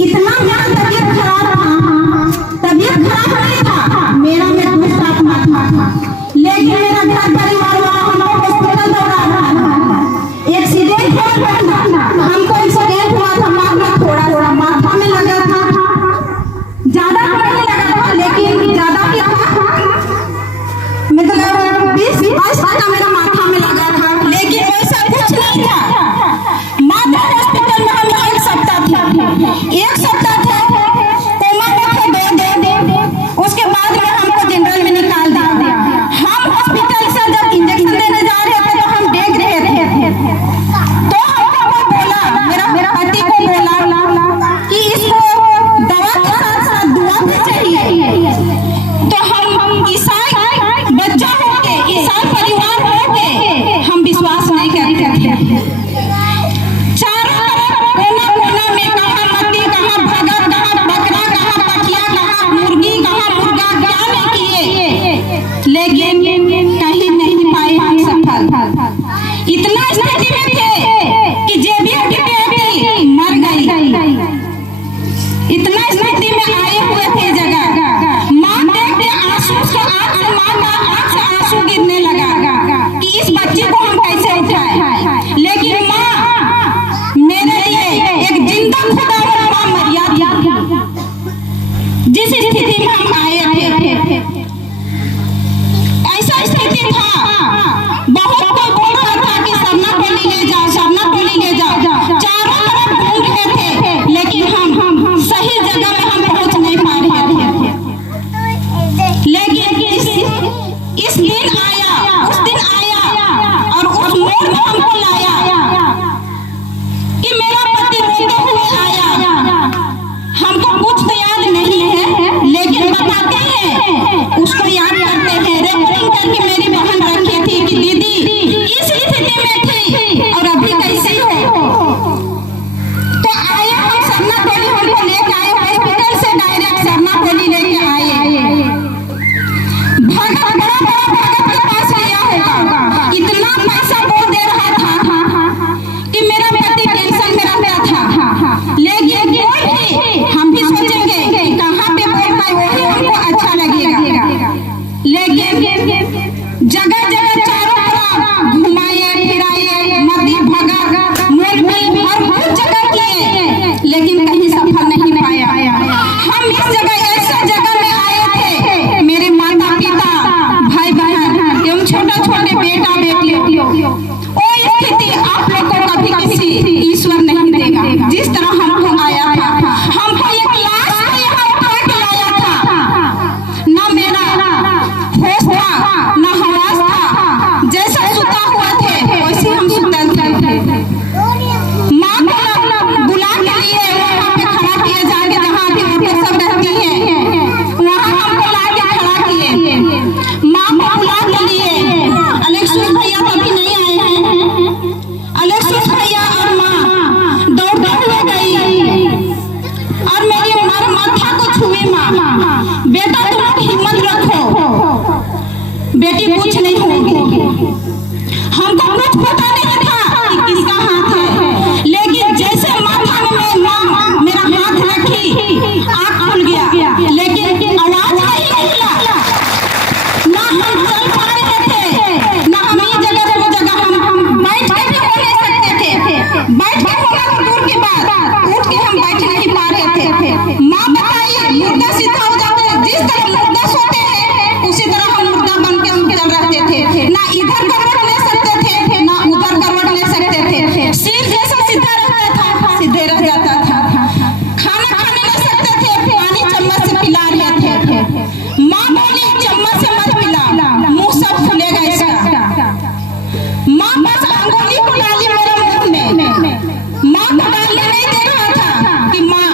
इतना मेरा तबीयत खराब नहीं था, मेरा दूसरा था, लेकिन मेरा घर परिवार वाला हमको हॉस्पिटल दौड़ा रहा था। एक्सीडेंट हमको एक्सीडेंट हुआ था, थोड़ा माथा में लगा था, ज्यादा नहीं लगा था, लेकिन ज्यादा क्या था, मतलब 20-22 का मेरा माथा में लगा था, लेकिन वैसा कुछ नहीं था। माता हॉस्पिटल में हम 1 सप्ताह थे, कोमा में थे 2 उसके बाद में हमको जनरल में निकाल दिया। हम हॉस्पिटल से जब इंजेक्शन देने जा रहे थे तो हम देख रहे थे, तो हमको बोला, मेरा पति को बोला कि इसको दवा के साथ साथ दुआ भी चाहिए। तो हम ईसाई बच्चा होके, ईसाई परिवार होके हम विश्वास नहीं करते थे। चारों तरफ कोना में कहाँ मट्टी, कहाँ भगत, कहाँ बकरा, कहाँ पठिया, कहाँ मुर्गी, कहाँ मुर्गा, क्या नहीं किए, लेकिन कहीं नहीं पाए हम सफल। इतना स्थिति में थे कि जेबी बेटी मर गई, इतना स्थिति में आए हुए थे जगह। माँ देखते आंसू से माँ का आँख से आंसू गिरने लगा कि इस बच्चे को हम कैसे उठाए, लेकिन माँ मेरे लिए एक जिंदा खुदा माँ मरिया, जिस स्थिति में हम आए थे ऐसा स्थिति था। बहुत को बोल रहा था कि सरना बोली ले जाओ, सरना बोली ले जाओ, चारों तरफ ढूंढ रहे थे, लेकिन हम सही जगह में हम पहुंच नहीं पा रहे थे। लेकिन इस दिन आया, उस दिन आया और उस मोड़ में हमको लाया कि मेरा पति रोते हुए आया। हमको कुछ तो याद नहीं है, लेकिन बताते हैं, उसको याद करते हैं। रिकॉर्डिंग करके मेरी बहन रखी थी कि दीदी इस स्थिति में थी और अभी कैसी हो। तो आए हम सरना बोली हमको लेके आए, हॉस्पिटल से डायरेक्ट सरना बोली लेके आए। भगत के पास लिया होगा, इतना पैसा वो दे रहा था कि मेरा पति टेंशन में रहता था। लेकिन कोई भी हम भी सोचेंगे कि कहाँ पे बोल पाए वही हमको अच्छा लगेगा, लेकिन जगह जगह चारों तरफ घुमाए फिराए, नदी भगा मोल में हर जगह किए, लेकिन कहीं सफल नहीं पाया। हम इस जगह ऐसा जगह में आए थे, मेरे माता पिता भाई बहन एवं छोटे बेटा बेटी, वो स्थिति आप लोग को कभी किसी ईश्वर नहीं देगा। जिस तरह हमको आया था, हमको एक लाश को यहाँ उठा के लाया था, न मेरा होश था न हवास था, जैसा सुता हुआ थे वैसे हम सुतल थे। माँ को बुला के लिए वहाँ पे खड़ा किए जाके, जहाँ भी औरतें सब रहती हैं वहाँ हमको ला के खड़ा किए। माँ को बुला के लिए अलेक्सुस भैया अभी नहीं आए हैं, अलेक्सुस भैया और माँ दौड़ते हुए गई और मेरी माथा को छुए। माँ बेटा तुम हिम्मत रखो, बेटी कुछ नहीं होगी। हमको कुछ पता नहीं था कि किसका हाथ है, लेकिन जैसे माथा में माँ मेरा हाथ रखी, आँख खुल गया, लेकिन आवाज नहीं निकला। ना हम चल पा रहे थे, ना हम ये जगह से वो जगह, हम बैठ के भी हो नहीं सकते थे। बैठ के होना तो दूर की बात, उठ के हम बैठ नहीं पा रहे थे। माँ बताइए, मुर्दा सीधा हो जाते हैं, जिस तरह मुर्दा सोते हैं उसी तरह हम मुर्दा बन के हम चल रहते थे। ना इधर करवट ले सकते थे, ना उधर करवट ले सकते थे। सिर जैसा सीधा रहता था, सीधे रह जाता था। खाना खाने ले सकते थे, पानी चम्मच से पिला रहे थे। माँ बोली चम्मच से मत पिला, मुंह सब फूलेगा इसका। माँ बस अंगुली को डाली मेरे मुंह में, माँ को डालने नहीं दे रहा था कि माँ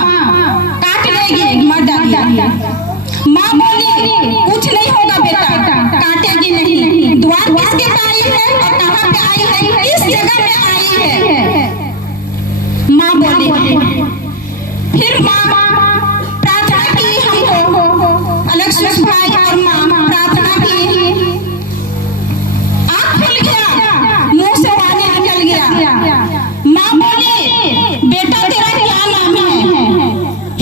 काट लेगी, मत डालिए। माँ बोली कुछ नहीं होगा बेटा, काटेगी नहीं। द्वार किसके पे आई है और कहाँ पे आई है, किस जगह में आई है, माँ बोली। फिर माँ प्रार्थना की, हमको अलेक्सुस भाई और माँ प्रार्थना की। आँख खुल गया, मुंह से पानी निकल गया। माँ बोली बेटा तेरा क्या नाम है?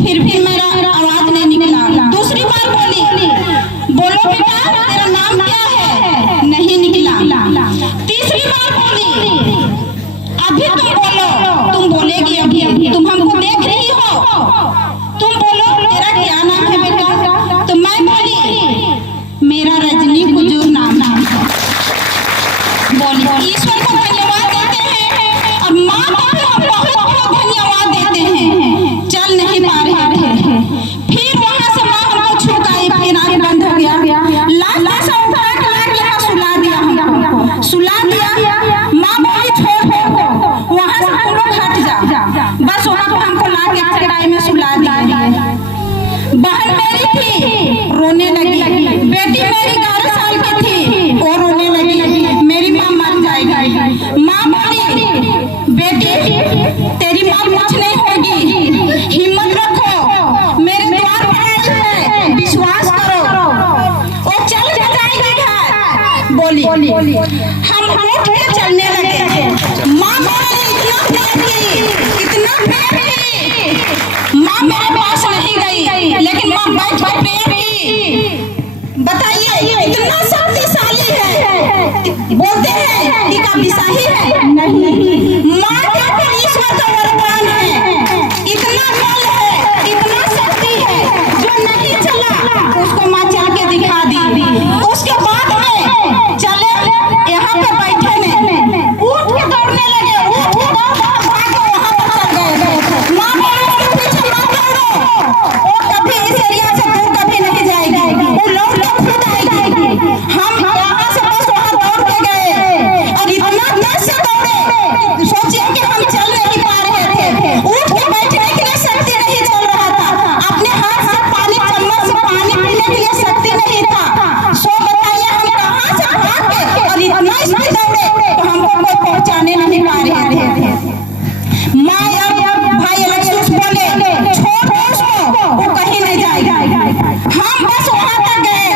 फिर भी मेरा आवाज नहीं निकला। दूसरी बार बोली, बोलो बेटा तेरा नाम क्या है? नहीं निकला। तीसरी बार बोली, अभी तुम बोलो। तुम बोलेगी अभी, तुम हमको देख रही हो, तुम बोलो तेरा क्या नाम है बेटा? तो मैं बोली मेरा रजनी हुजूर नाम है। बोली ईश्वर को धन्यवाद देते हैं और माँ को भी हम बहुत धन्यवाद देते हैं। चल नहीं पा रहे थे, फिर वहाँ से माँ हमको छुड़ाई, फिर आँख बंद हो गया। लास्ट से उठा के लाके यहाँ सुला दिया, हमको सुला दिया। माँ बोली छोड़ दो, वहाँ से तुम लोग हट जा। बस वहाँ को हमको लाके चटाई में सुला दिया। बहन मेरी थी, रोने लगी। बेटी मेरी 11 साल की थी, वो रोने लगी, मेरी माँ मर जाएगी। माँ बोली बेटी तेरी माँ कुछ नहीं होगी, हिम्मत रखो, मेरे द्वार पर आई है, विश्वास करो, वो चल जाएगी घर। बोली हम उठ के चलने लगे। माँ बोली इतना प्यार की, माँ मेरे पास नहीं गई, लेकिन माँ बैठ के प्यार की। बताइए इतना शक्तिशाली है, बोलते हैं कि का विशाही है नहीं, माँ का ईश्वर का वरदान है। इतना बल है, इतना शक्ति है, जो नहीं चला उसको माँ चल के दिखा दी। उसके बाद में चले यहाँ पे बैठे ने, उठ के दौड़ने लगे, उठ के भाग के वहाँ पर चल गए। माँ बोले पीछे मत दौड़ो, वो कभी इस एरिया से दूर कभी नहीं जाएगी, वो लौट के खुद आएगी। हम यहाँ से बस वहाँ दौड़ के गए और इतना तेज से दौड़े, सोचिए कि हम चल नहीं पा रहे थे, उठ के बैठने के लिए शक्ति नहीं चल रहा था, अपने हाथ से पानी चम्मच से पानी पीने के लिए शक्ति नहीं था। सो बताइए हम कहाँ से भाग के और इतना स्पीड दौड़े तो हमको कोई पहुँचाने नहीं पा रहे थे। माँ भाई अलक्ष्यूस बोले छोड़ दो उसको, वो कहीं नहीं जाएगा। हम बस वहाँ तक गए,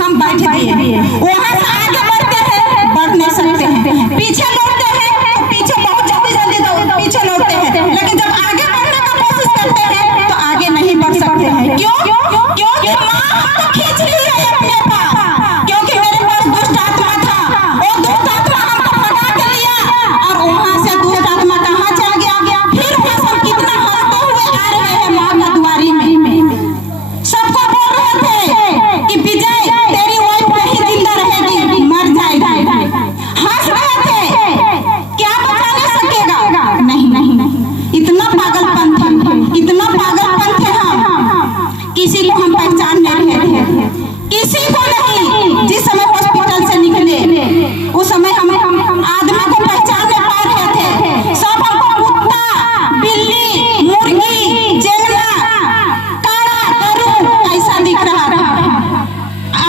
हम बैठ दिए। वहाँ से आगे बढ़ते हैं, बढ़ नहीं सकते हैं, पीछे लौटते हैं तो पीछे बहुत जल्दी पीछे लौटते हैं, लेकिन जब आगे बढ़ने का कोशिश करते हैं तो आगे नहीं बढ़ सकते हैं। क्योंकि माँ हमको खींच रही है अपने पास, क्योंकि मेरे पास दुष्ट आत्मा था, वो दुष्ट आत्मा हमको भगा के लिया और वहाँ से दुष्ट आत्मा कहाँ चल गया। फिर वहाँ से कितना हंसते हुए आ रहे हैं माँ का द्वारी में, सबको बोल रहे थे कि विजय तेरी वाइफ नहीं जिंदा रहेगी, मर जाएगी। हंस रहे थे, क्या बचा नहीं सकेगा? नहीं, इतना पागलपन थे, इतना पागलपन थे हम, किसी को हम पहचान नहीं रहे थे, किसी को नहीं। जिस समय हॉस्पिटल से निकले उस समय हम आदमी को पहचान नहीं पा रहे थे, सब हमको कुत्ता, बिल्ली, मुर्गी, जेंगला, काला, गरुड़ ऐसा दिख रहा था,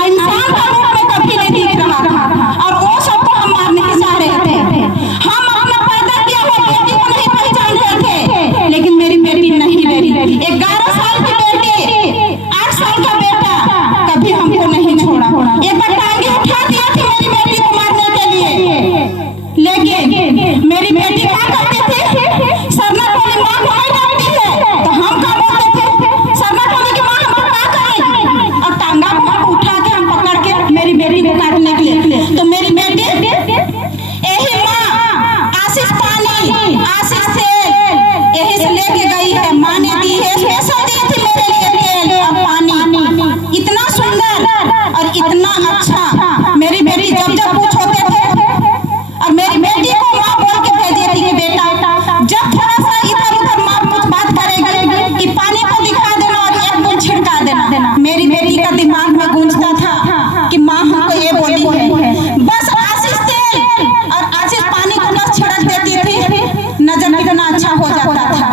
इंसान का रूप में कभी नहीं दिख रहा था, और वो सबको हम मार नहीं चाह रहे थे। हम अपना पैदा किया हुआ बेटी को नहीं पहचान रहे थे, लेकिन मेरी बेटी नहीं डरी। 11 साल की बेटी, 8 साल का बेटा कभी हमको नहीं छोड़ा। एक बार टांगे उठा दिया थी मेरी बेटी को मारने के लिए, लेकिन मेरी बेटी क्या करती थी, सरना टोली माँ को नहीं डांटती है तो हम क्या बोलते थे, सरना टोली की माँ हमारा क्या करेगी, और टांगा को उठा के हम पकड़ के मेरी बेटी को काटने के लिए। तो मेरी बेटी यही माँ आशीष पानी, आशीष तेल यही से लेके गई है, माँ ने दी है, स्पेशल दी थी मेरे लिए तेल और पानी, इतना सुंदर और इतना अच्छा। मेरी बेटी जब जब कुछ होते थे, और मेरी बेटी को माँ बोल के भेजी थी कि बेटा जब थोड़ा सा इधर उधर माँ कुछ बात करेगी कि पानी को दिखा देना और एक बूंद छिड़का देना। मेरी बेटी का दिमाग में गूंजता था कि माँ हमको ये बोली है, बस आशीष तेल और आशीष पानी को बस छिड़क देती थी, नजर कितना अच्छा हो जाता था।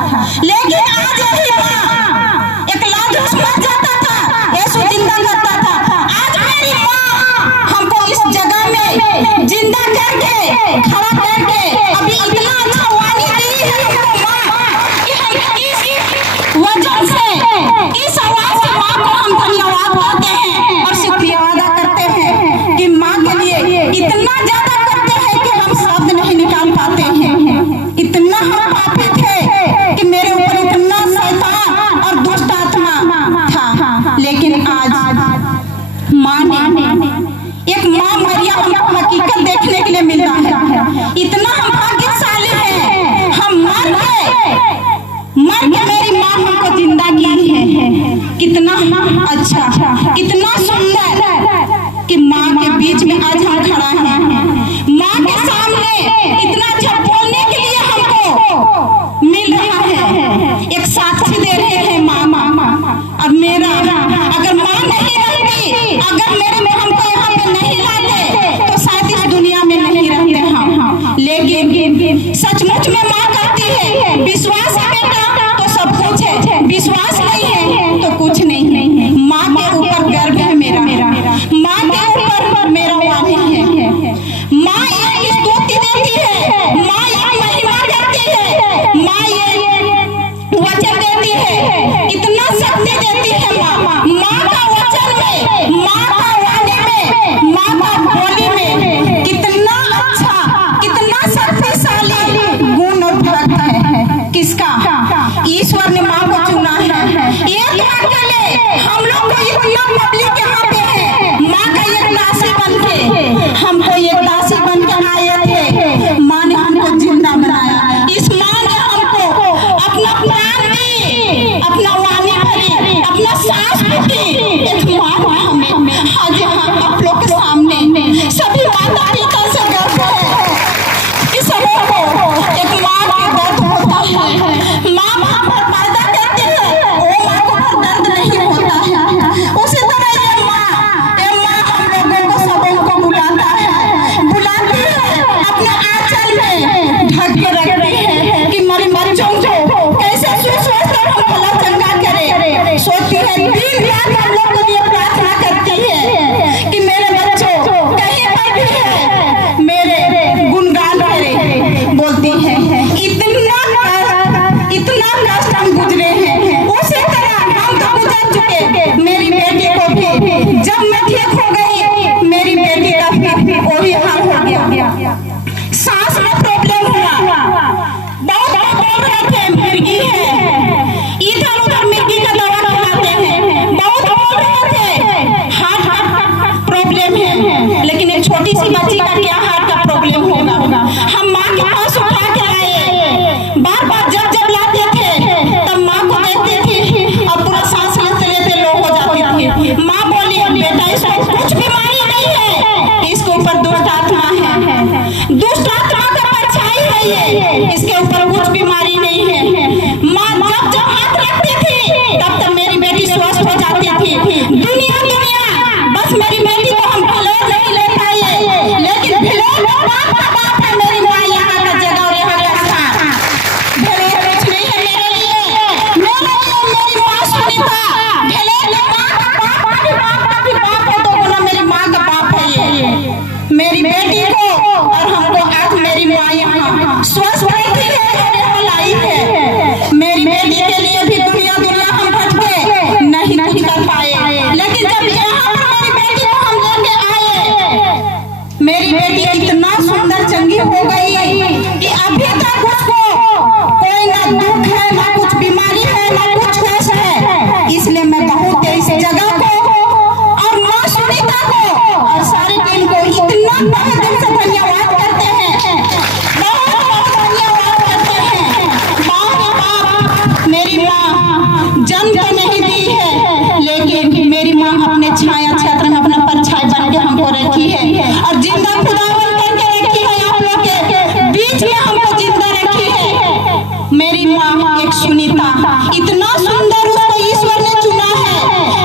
लेकिन आज यही माँ एक लाजवाब मर जाता था, यीशु जिंदा करता था। आज मेरी माँ हमको इस जगह में जिंदा करके खड़ा करके अभी इतना अच्छा वाणी दी है हमको माँ कि हम इस वजह से इस आवाज से माँ को हम धन्यवाद करते हैं और शुक्रिया अदा करते हैं कि माँ के लिए इतना ज्यादा करते हैं कि हम शब्द नहीं निकाल पाते हैं। इतना हम पापी थे कि मेरे ऊपर इतना शैतान और अच्छा, इतना सुंदर कि माँ के बीच में आज हम खड़ा हैं, माँ के सामने इतना अच्छा बोलने के लिए हमको मिल रहा है, एक साक्षी दे रहे हैं माँ। अब मेरा अगर माँ नहीं रहती, अगर मेरे हमको यहाँ पे नहीं लाते तो शायद इस दुनिया में नहीं रहते हम। लेकिन सचमुच में माँ कहती है विश्वास है बेटा तो सब कुछ है, विश्वास नहीं है तो कुछ नहीं। माँ के ऊपर गर्व है मेरा, माँ के ऊपर मेरा वाणी है। माँ ये स्तुति देती है, माँ ये महिमा करती है, माँ ये वचन देती है, इतना शक्ति देती है माँ का वचन में, माँ का वाणी में, माँ का बोली में कितना अच्छा, कितना शक्तिशाली गुण और भक्त है। किसका? ईश्वर ने माँ को चुना है। एक बार के लिए हम लोग को इतना पब्लिक यहाँ पे है, माँ का एक दासी बन के, हमको एक दासी बन के आए थे, माँ ने हमको जिंदा बनाया। इस माँ ने हमको अपना प्राण दी, अपना वाणी भरी, अपना सांस फूकी, एक माँ हमें आज यहाँ आप लोग के सामने सभी माता पिता से गर्व है कि सबको एक माँ के दर्द होता है। माँ पर पर्दा करती है, वो माँ को पर दर्द नहीं होता है। उसी तरह ये माँ हम लोगों को सबों को बुलाती है, अपने आंचल में ढक के रखती है कि मेरे बच्चों को कैसे सुस्वस्थ और भला चंगा करे। सोचती है दिन रात हम लोग को ये प्रार्थना करती है कि मेरे बच्चों कहीं पर भी है मेरे गुणगान करे। बोलती है इतना कष्ट हम गुजरे हैं, उसी तरह हम तो गुजर चुके। मेरी बेटी को भी जब मैं ठीक हो गई, मेरी बेटी का भी वही हाल हो गया। सांस में प्रॉब्लम हुआ, बहुत बोल रहे थे मिर्गी है, इधर उधर मिर्गी का दवा खिलाते हैं, बहुत बोल रहे थे हार्ट प्रॉब्लम है, लेकिन एक छोटी सी बच्ची का क्या हार्ट का प्रॉब्लम होगा। हम माँ के पास उठा के लाए, बार बार जब लाते थे तब माँ को देखती थी और पूरा सांस लेते लेते लो हो जाती थी। माँ बोली बेटा इसको कुछ बीमारी नहीं है, इसके ऊपर दुष्ट आत्मा है, दुष्ट आत्मा का परछाई है ये, इसके ऊपर कुछ बीमारी नहीं है। माँ जब हाथ रखती थी तब तक मेरी बेटी स्वस्थ हो जाती थी। दुनिया बस मेरी बेटी को हम फिलौल नहीं ले पाए, लेकिन फिलौल बाप का बाप है मेरी माँ, यहाँ का जगह और यहाँ का स्थान कुछ नहीं है मेरे लिए मेरी माँ सुनीता बाप है, तो बोला मेरी माँ का बाप है ये मेरी बेटी को, और हमको आज मेरी माँ यहाँ स्वस्थ रहती है, लाई है। मेरी बेटी के लिए भी दुनिया हम भटके नहीं कुछ कर पाए, लेकिन जब यहाँ पर मेरी बेटी को हम लेके आए, मेरी बेटी इतना सुंदर चंगी हो गई कि अभी तक उसको कोई ना दुख है, ना कुछ बीमारी है, ना कुछ कष्ट है। इसलिए मैं बहुत इस जगह को और माँ सुनीता को और सारी टीम को इतना बहुत दिल से धन्यवाद करते हैं, बहुत धन्यवाद करते हैं। माँ के बाप मेरी माँ जन्म तो नहीं दी है, लेकिन मेरी माँ अपने छाया क्षेत्र में अपना परछाई बन के हमको रखी है और जिंदा खुदावन करके रखी है। आप लोग के बीच में हमको जिंदा रखी है। मेरी माँ एक सुनीता, इतना सुंदर उसको ईश्वर ने चुना है,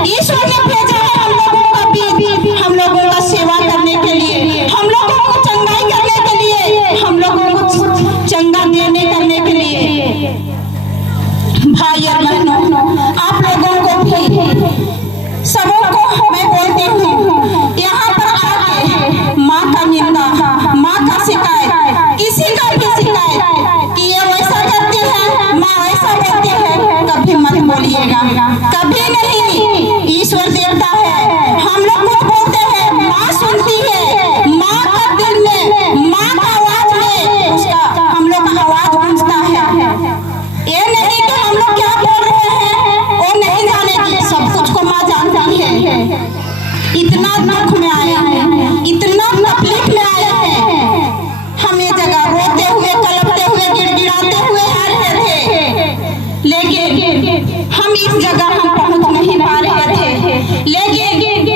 ईश्वर ने भेजा है हम लोगों का बीच, हम लोगों का सेवा करने के लिए, हम लोगों को चंगाई करने के लिए, हम लोगों को चंगा देने करने के लिए। भाई और बहनों, आप लोगों को भी सबों को मैं बोलती हूँ, यहाँ पर आके माँ का निंदा, माँ का शिकायत, किसी का भी शिकायत कि ये वैसा करती है, माँ वैसा करती है, कभी मत बोलिएगा, कभी नहीं। ईश्वर देवता है, हम लोग कुछ बोलते हैं, माँ सुनती है, माँ का दिल में, माँ का आवाज में उसका हम लोग का आवाज गूंजता है। ये नहीं कि हम लोग क्या बोल रहे हैं वो नहीं जानेगी, सब कुछ को माँ जानती है। इतना दुख में आया है, इतना तकलीफ में आया है, हम ये जगह रोते हुए, कलपते हुए, गिड़गिड़ाते हुए आ रहे थे, लेकिन लेकिन हम इस जगह हम पहुंच नहीं पा रहे थे। लेकिन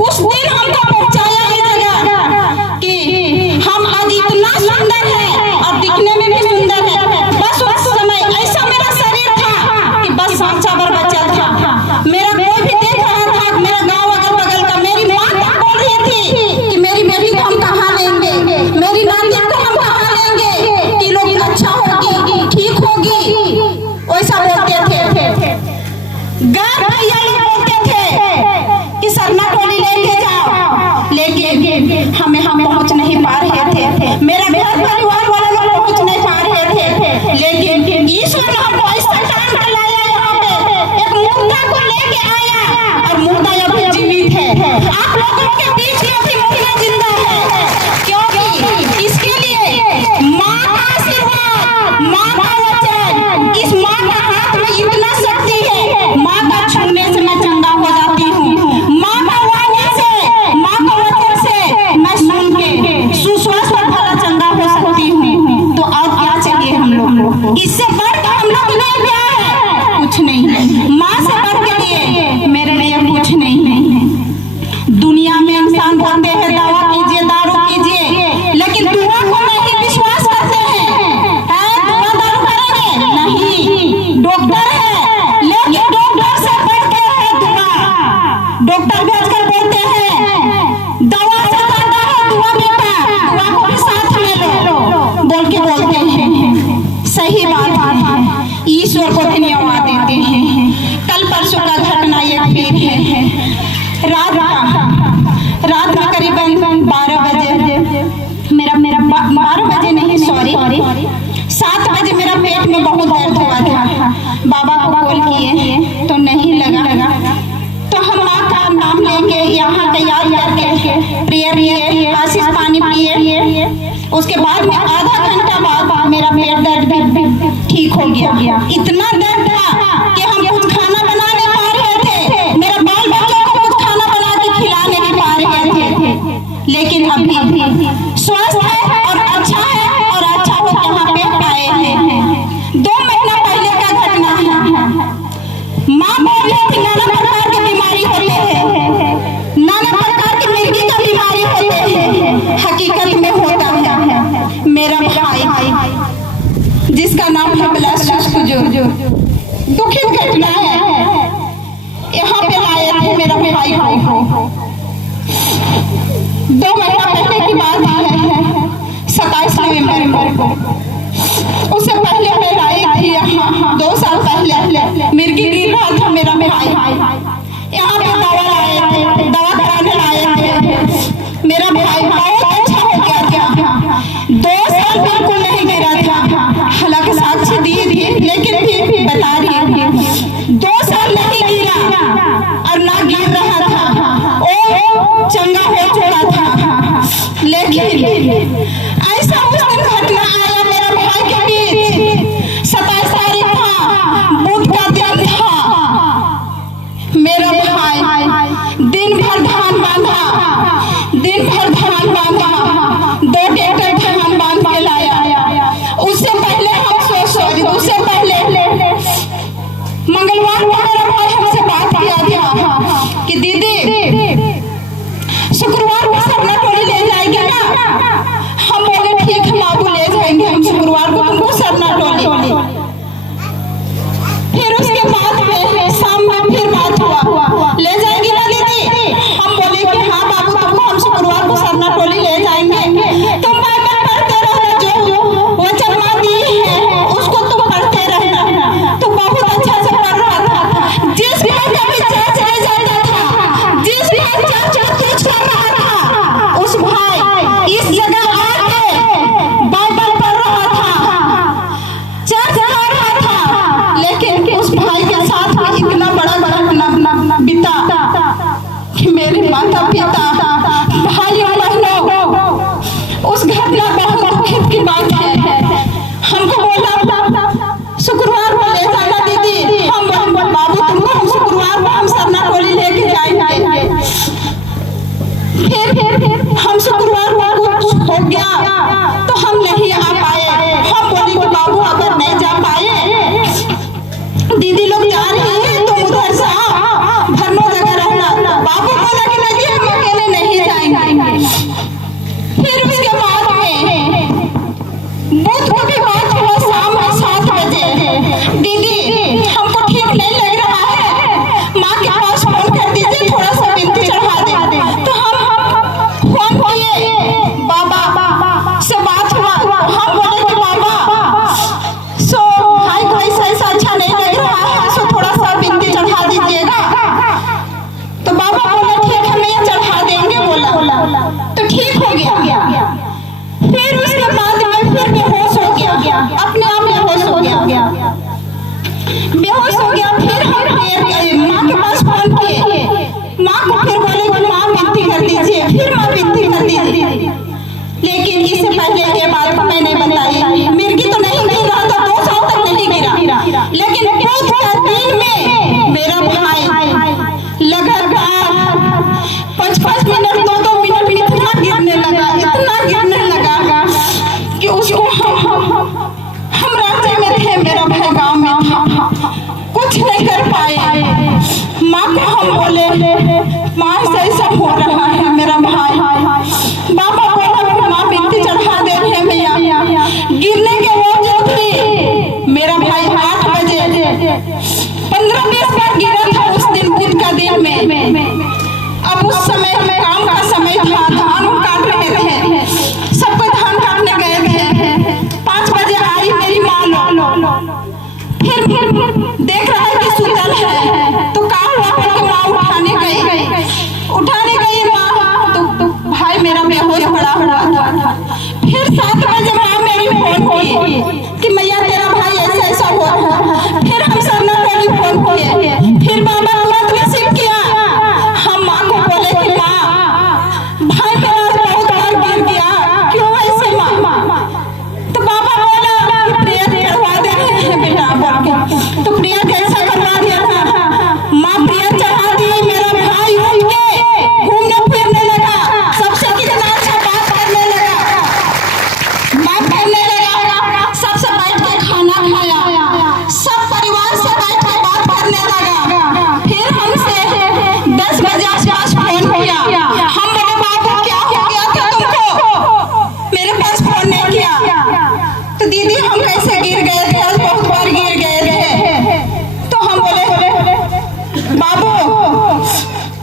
उस दिन हमको पहुंचाया इस जगह कि हम आज इतना सुंदर है और दिखने में भी सुंदर है। बस उस समय ऐसा मेरा शरीर था कि बस सांचा भर बचा था। मेरा कोई भी देख रहा था, मेरा गांव अगल बगल का, मेरी माँ तक बोल रही थी कि मेरी बेटी को हम कहाँ लेंगे, मेरी नानी को हम कहाँ लेंगे कि लोग अच्छा होगी, ठीक होगी, वैसा बोलते थे। गाँव भैया लोग बोलते थे कि सरना टोली लेके जाओ, लेकिन हम पहुंच नहीं पा रहे थे। मेरा घर परिवार वाले लोग पहुंच नहीं पा रहे थे। लेकिन ईश्वर ने हमको ऐसा टाइम पे लाया, यहाँ पे एक मुर्दा को लेके आया और मुर्दा अभी जीवित है। आप लोगों के बीच में अभी मुर्दा जिंदा है, क्योंकि इसके लिए माँ का आशीर्वाद, माँ का वचन, इस माँ का हाथ में इतना शक्ति है। माँ का छूने से मैं चंगा हो जाती हूँ। माँ का वाणी से, माँ का वचन से मैं सुन के सुस्वस्थ और भला चंगा हो सकती हूँ। तो और क्या चाहिए हम लोग को? इससे बढ़ के हम लोग नहीं क्या है, कुछ नहीं। माँ से बढ़ के लिए मेरे लिए कुछ नहीं है। दुनिया में इंसान बोलते हैं दवा कीजिए, दारू कीजिए, लेकिन दुआ को नहीं विश्वास करते हैं। दुआ दारू करेंगे नहीं, डॉक्टर है, लेकिन डॉक्टर से बढ़ के है दुआ। डॉक्टर भी आजकल बोलते हैं दवा से ज्यादा है दुआ बेटा, दुआ को भी साथ में लो बोल के बोलते हैं। सही बात है, ईश्वर को धन्यवाद देते हैं। कल परसों का घटना एक फिर है। रात में करीबन 12 बजे मेरा 12 बजे नहीं, सॉरी 7 बजे मेरा पेट में बहुत दर्द हुआ था। बाबा को कॉल किए तो नहीं लगा। तो हम माँ का नाम लेके यहाँ का याद करके प्रेयर किए, आशीष पानी पिए। उसके बाद में आधा घंटा बाद मेरा पेट दर्द भी ठीक हो गया। इतना दर्द था कि हम कुछ खाना बना नहीं पा रहे थे, मेरा बाल बच्चों को कुछ खाना बना के खिला नहीं पा रहे थे। लेकिन अभी स्वस्थ है और अच्छा है और अच्छा हो यहाँ पे आए हैं। 2 महीना पहले का घटना है। माँ बोल रही थी नाना प्रकार की बीमारी होते हैं, नाना प्रकार की मिर्गी का बीमारी होते हैं। हकीकत में होता है। मेरा भाई जिसका नाम है बलाशुष, जो दुखित घटना है, यहाँ पे लाए थे मेरा भाई को। 2 महीना पहले की बात है, 27 नवंबर को। उससे पहले मैं लाई थी यहाँ 2 साल पहले मिर्गी गिर रहा था मेरा भाई। यहाँ पे दवा लाए थे, दवा कराने लाए थे। मेरा भाई बहुत अच्छा हो गया था। 2 साल बिल्कुल नहीं गिरा था, हालांकि साक्षी दी थी, लेकिन फिर बता रही थी 2 साल नहीं गिरा और ना गिर रहा था, ओ चंगा हो चुका था। लेकिन ऐसा उस दिन घटना आया मेरा भाई के बीच। 27 तारीख था, बुध का दिन था। मेरा भाई दिन भर धान बांधा, 2 ट्रैक्टर धान बांध के लाया। उससे पहले उससे पहले मंगलवार को मेरा भाई हमसे बात किया था कि दीदी शुक्रवार को सरना टोली ले जाएंगे ना। हम बोले ठीक है बाबू ले जाएंगे, हम शुक्रवार को तुमको सरना टोली। फिर उसके बाद में शाम में फिर बात हुआ, ले जाएंगे ना दीदी। हम बोले कि हाँ बाबू तुमको हम शुक्रवार को सरना टोली ले जाएंगे। तुम बाइबल पढ़ते रहना, जो वचन माँ दी है उसको तुम पढ़ते रहना। तो बहुत अच्छा से पढ़ रहा था। जिस घर का भी चर्च ले जाता था, जिस बोले माँ ऐसा हो रहा है मेरा भाई। बाबा बोला माँ बिनती चढ़ा दे रहे मैया। गिरने के वो जो थी मेरा भाई 8 बजे 15-20 बार गिरा था उस दिन बुध का दिन में। अब उस समय काम का समय था, धान काट रहे थे, सबको धान काटने गए थे। 5 बजे आई मेरी माँ लो फिर देख रहा है कि सुतल है तो कहा हुआ कि माँ उठाने गई माँ तो भाई मेरा बेहोश पड़ा हुआ था। फिर 7 बजे माँ मेरी फोन की कि मैया तेरा भाई ऐसा हो रहा। फिर हम सब ने फोन किए, फिर बाबा तुरंत रिसीव किया। हम माँ को बोले कि माँ भाई मेरा बहुत बार गिर गया, क्यों ऐसे माँ? तो बाबा बोला कि प्रिया चढ़वा दे रहे हैं बेटा बोल के। तो प्रिया कैसा करवा दिया था? माँ प्रिया चढ़ा दी। मेरा भाई उठ के घूमने फिरने लगा, सबसे कितना अच्छा बात करने लगा, बात करने लगा, सबसे बैठ के खाना खाया, सब परिवार से बैठ के बात करने लगा। फिर हमसे 10 बजे आसपास फोन किया। हम बोले बाबू क्या हो गया था तुमको? मेरे पास फोन नहीं किया। तो दीदी हम कैसे गिर गए थे, आज बहुत बार गिर गए थे। तो हम बोले बाबू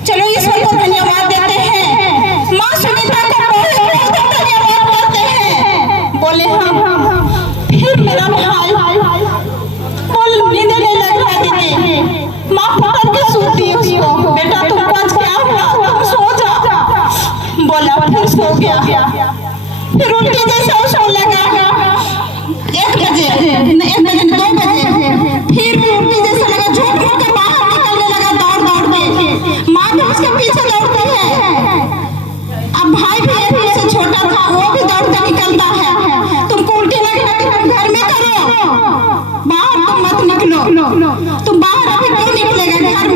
चलो ईश्वर को धन्यवाद देते हैं, माँ सुनीता को बहुत धन्यवाद करते हैं। बोले हम। फिर मेरा भाई बोल नींद नहीं लग रहा दीदी। माँ पकड़ के सूती उसको, बेटा तुमको आज क्या हुआ, तुम सो जा। बोला फिर सो गया। फिर उल्टी जैसा उसको लगा 1 बजे 2 बजे। फिर उल्टी जैसा लगा, झूठ मूठ के बाहर निकलने लगा दौड़ के। माँ भी उसके पीछे दौड़ती है। अब भाई भी एक से छोटा था, वो भी दौड़ के निकलता है। तुमको उल्टी लग रहा है तुम घर में करो, बाहर तुम मत निकलो। तुम बाहर अभी क्यों निकलेगा घर?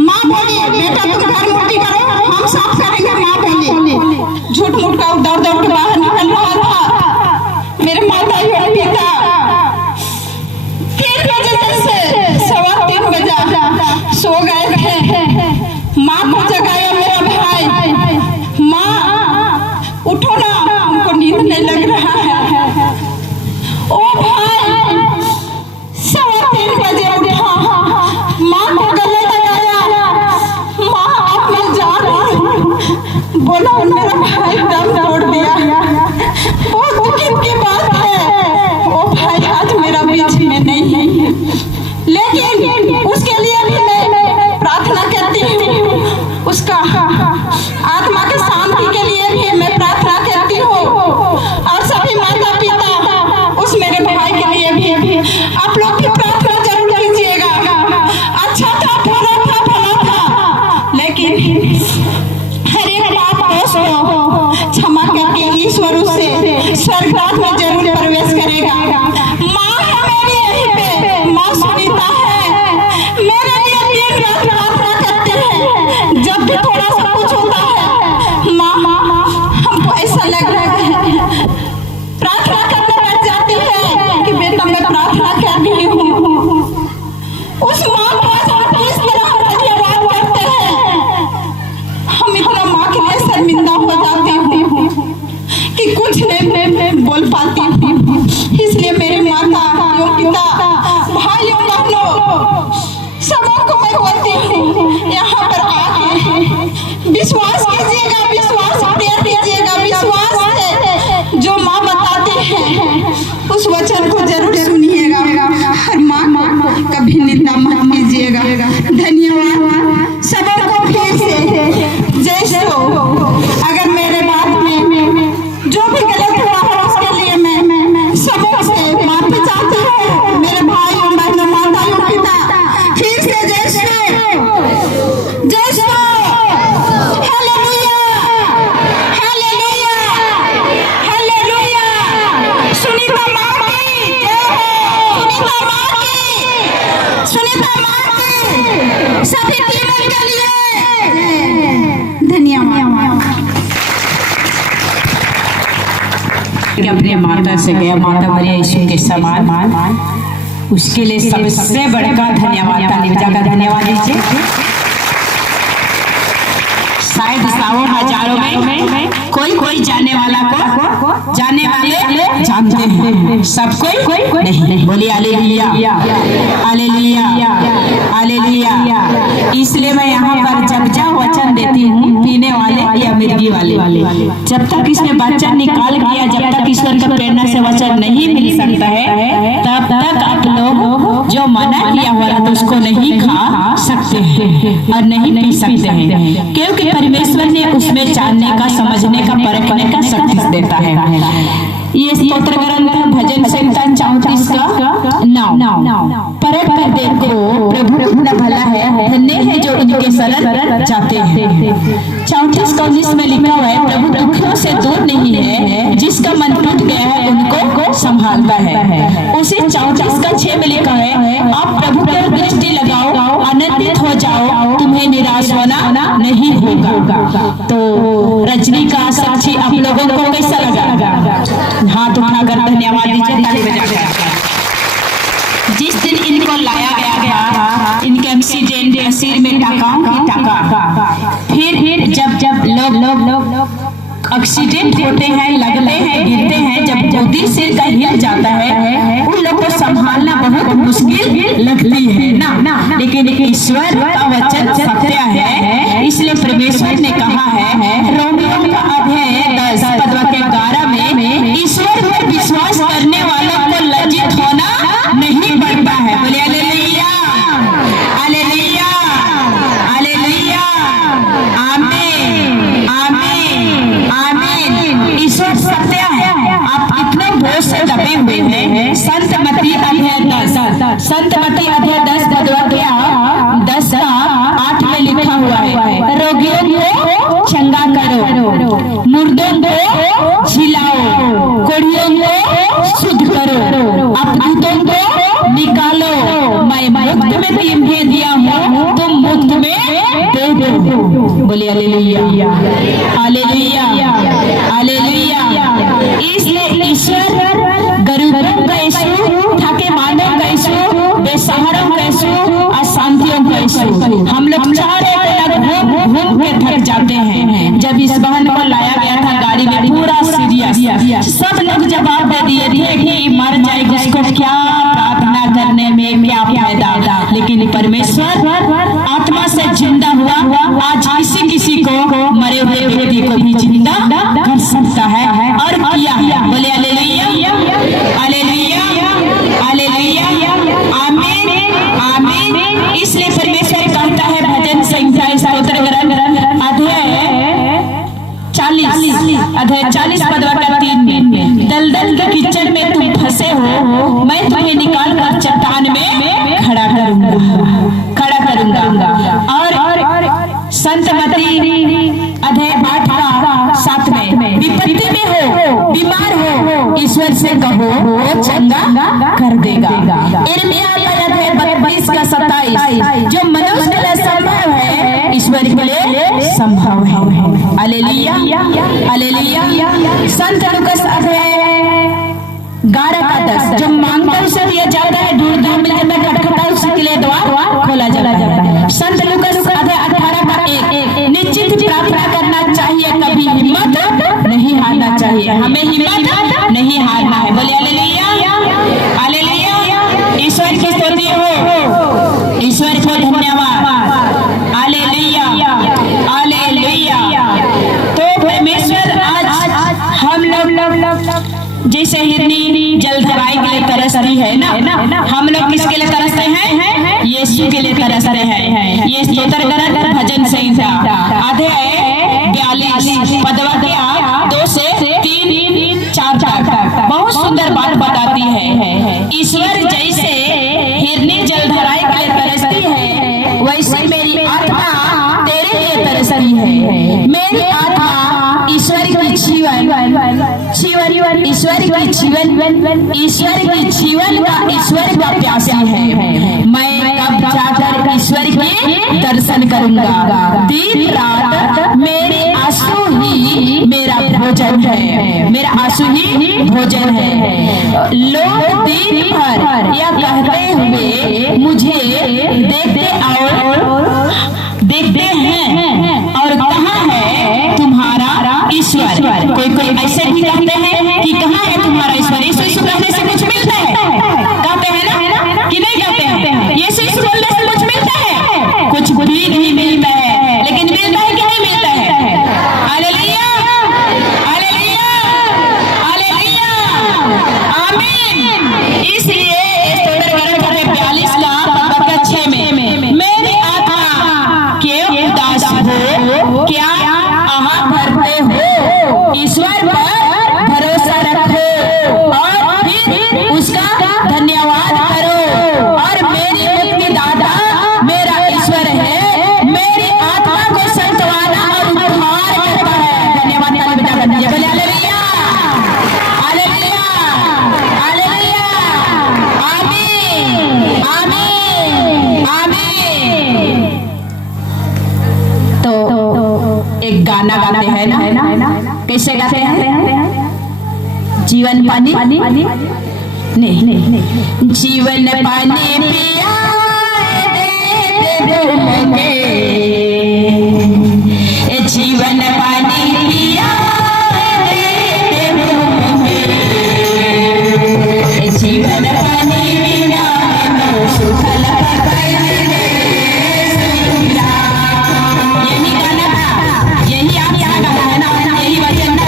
माँ बोली बेटा तुम घर उल्टी करो, हम साफ करेंगे। माँ बोली झूठ मूठ का दौड़ के बाहर निकल रहा था। मेरे माता और पिता से 3:15 बजे सो गए थे। माँ को जगाया मेरा भाई, माँ उठो ना, हमको नींद नहीं लग रहा है। ओ भाई 3:15 बजे उठा, माँ को गले लगाया, माँ आप मैं जा रही हूँ। बोला मेरा भाई दम तोड़ दिया। बहुत दुखी की बात है। ओ भाई आज मेरा बीच में नहीं है, लेकिन उसके लिए भी मैं प्रार्थना करती हूँ, उसका आत्मा की शांति के लिए भी मैं प्रार्थना करती हूँ। और सभी माता पिता उस मेरे भाई के लिए भी आप लोग भी प्रार्थना जरूर कीजिएगा। अच्छा था, भला था, लेकिन हर एक बात दोष को क्षमा करके ईश्वर उससे स्वर्गराज में जरूर प्रवेश करेगा। माँ है मेरी यहीं पे, माँ सुनीता है, मेरे लिए दिन रात प्रार्थना करते हैं। जब भी थोड़ा सा कुछ होता है माँ हमको ऐसा लग रहा है, प्रार्थना करने बैठ जाती है कि बेटा मैं प्रार्थना कर रही हूँ। उस माँ को किस तरह धन्यवाद करते हैं। हम इतना माँ के लिए शर्मिंदा हो जाते हूँ कि कुछ नहीं बोल पाती हूँ। इसलिए मेरे माता एवं पिता भाइयों बहनों सबको मैं बोलती हूँ, यहाँ पर आके विश्वास कीजिएगा, विश्वास प्रेयर कीजिएगा। विश्वास है जो माँ बताती है उस वचन को जरूर सुनिएगा। हर माँ को कभी निंदा मत कीजिएगा। धन्यवाद सबको फिर से जय श्री। अगर मेरे बात में जो भी गलत हुआ है उसके लिए मैं सबों से माफी चाहती हूँ। मेरे भाई और बहनों, माता और पिता फिर से जय श्री, जय Shri. Hallelujah, hallelujah, hallelujah. Sunita माँ की जय हो, सुनीता माँ की, सुनीता माँ की, सभी टीमों के लिए धन्यवाद। अपने माता से गया, माता मरिया यीशु के समान, उसके लिए सबसे बड़ा धन्यवाद, का धन्यवाद दीजिए। में कोई कोई जाने वाला को जाने वाले जानते हैं, सब कोई नहीं। बोलिए हालेलुया, हालेलुया, हालेलुया। इसलिए मैं यहाँ पर जब वचन देती हूँ, पीने वाले या मिर्गी वाले, जब तक इसमें वचन निकाल किया, जब तक ईश्वर की प्रेरणा से वचन नहीं मिल सकता है, तब तक आप लोग जो मना किया हुआ तो उसको नहीं खा सकते हैं और नहीं पी सकते हैं, क्योंकि परमेश्वर ने उसमें जानने का, समझने का, परखने का शक्ति देता है। ये स्तोत्र ग्रंथ भजन संहिता 34 का 9 परख कर देखो प्रभु कितना भला है, धन्य है जो इनके शरण जाते हैं। 34 का 19 में लिखा हुआ है, प्रभु दुखियों से दूर नहीं है, जिसका मन टूट गया है उनको संभालता है। उसी 34 का 6 में लिखा है, आप प्रभु पर दृष्टि लगाओ, आनंदित हो जाओ, तुम्हें निराश होना नहीं होगा। तो रजनी का साक्षी आप लोगों को कैसा लगा? हाथ उठाकर धन्यवाद दीजिए, ताली बजाकर। जिस दिन इनको लाया गया था, इनके एक्सीडेंट सिर में टाका, फिर जब लोग एक्सीडेंट होते हैं, लगते हैं, गिरते हैं, जब गोदी सिर का हिल जाता है, उन लोग को संभालना बहुत मुश्किल लगती है ना, लेकिन ईश्वर का वचन सत्य है। इसलिए परमेश्वर ने कहा है, रोमियो का अध्याय 10 पद 11 में, ईश्वर पर विश्वास करने वालों को लज्जित होना नहीं पड़ता है। बोले हालेलुया, हालेलुया, हालेलुया, आमीन, आमीन, आमीन। ईश्वर सत्य है। आप इतने बोझ से दबे हुए हैं। संत मत्ती अध्याय 10 पद 10 का 8 में लिखा हुआ है, रोगियों को चंगा करो, मुर्दों को झिलाओ, कोढ़ियों को शुद्ध करो, अपराधियों को निकालो, मैं मुफ्त में तुम्हें दिया हूँ, तुम मुफ्त में दे दो। बोलिए हालेलुया, हालेलुया, हालेलुया। इसलिए ईश्वर गरीबों का यीशु, थके मानों का यीशु, बेसहारों का यीशु, अशांतियों का यीशु। हम लोग चारे घूम के थक जाते हैं। जब इस बहन को लाया गया था गाड़ी में, पूरा सीरियस, सब लोग जवाब दे दिए थे कि मर जाएगा, उसको क्या प्रार्थना करने में क्या फायदा, लेकिन परमेश्वर आत्मा से जिंदा हुआ, आज किसी को मरे हुए व्यक्ति को भी जिंदा कर सकता है और किया है। बोले हालेलुया, हालेलुया, हालेलुया, आमीन, आमीन। इसलिए परमेश्वर कहता है भजन संहिता स्तोत्र ग्रंथ अध्याय 40 पद 3 में, दलदल के कीचड़ में तुम फंसे हो, मैं तुम्हें निकाल कर चट्टान में खड़ा करूंगा। और संत मत्ती अध्याय 8 का 7 में, विपत्ति में हो, बीमार हो, ईश्वर से कहो, वो चंगा कर देगा। यिर्मयाह अध्याय 32 का 27, जो मनुष्य के लिए संभव है, ईश्वर के लिए संभव है। Hallelujah, hallelujah. संत लूकास अध्याय 11 का 10, जो मांगता है उसे दिया जाता है, ढूंढता है मिलता है, खटखटाता है उसके लिए द्वार खोला जाता है। संत लूकास अध्याय 18 का 1, निश्चित प्रार्थना करना चाहिए, कभी हिम्मत नहीं हारना चाहिए। हमें हिम्मत नहीं हारना है। बोले हालेलुया, हालेलुया। ईश्वर की स्तुति हो, ईश्वर को धन्यवाद। Hallelujah, hallelujah. तो परमेश्वर आज हम लोग जैसे हिरनी जलधराई के लिए तरसती है ना, हम लोग किसके लिए तरसते हैं? यीशु के लिए तरसते हैं। ये स्तोत्र ग्रंथ भजन संहिता अध्याय 42 पद 2 से 3-4 तक बहुत सुंदर बात बताती है। ईश्वर जैसे हिरनी जलधराई के लिए तरसती है, वैसे मेरी आत्मा तेरे लिए तरसती है। मेरी आत्मा ईश्वर की जीवन ईश्वर का प्यासी है। मैं कब जाकर ईश्वर के दर्शन करूंगा। दिन रात मेरे आंसू ही मेरा भोजन है, मेरा आंसू ही भोजन है। लोग दिन भर यह कहते हुए मुझे देखते हैं और कहाँ है तुम्हारा एक गाना गाते हैं ना, कैसे गाते हैं? जीवन पानी नहीं, जीवन पानी पिया जीवन पानी पिया जीवन पानी बिना सुखल यही गाना था, यही आप यहाँ गाना है ना, यही वचन ना।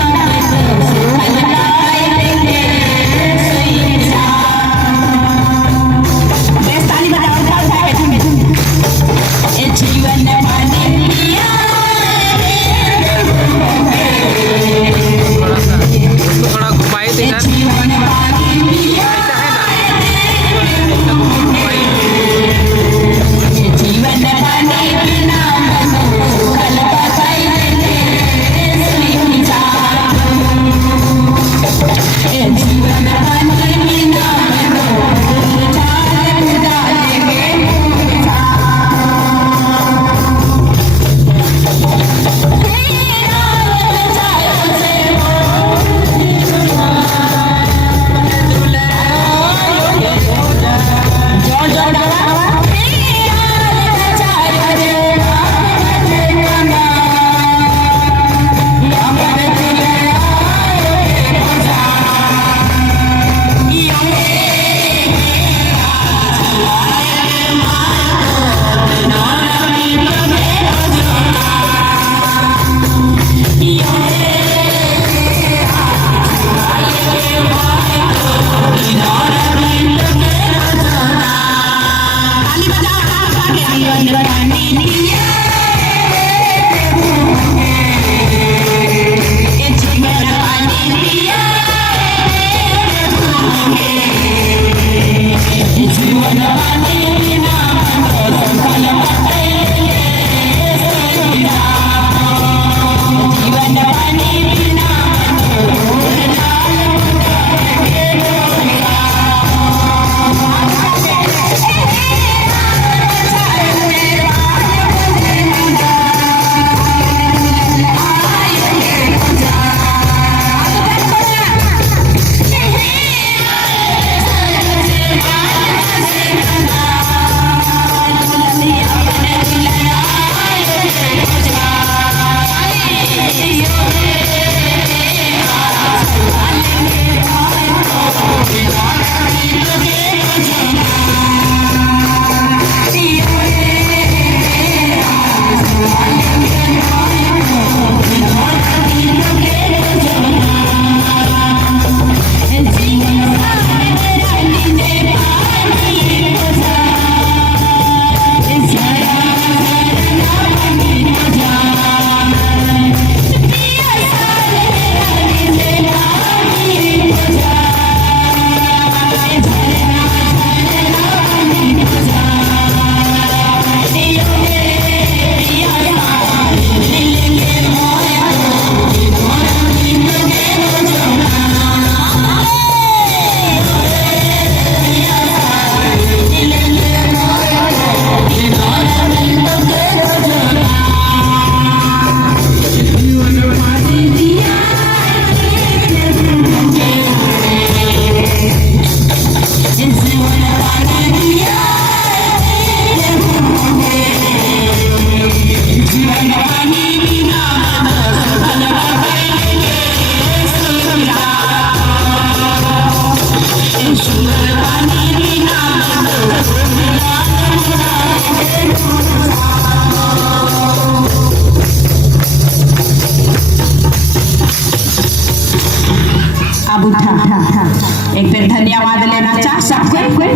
ताली बजाओ, जीवन पानी पिया थोड़ा घुमाए थे सर। जीवन पानी पिया जीवन पानी बिना सुखल जीवन पानी बिना अब उठा एक फिर धन्यवाद लेना चाह सबको।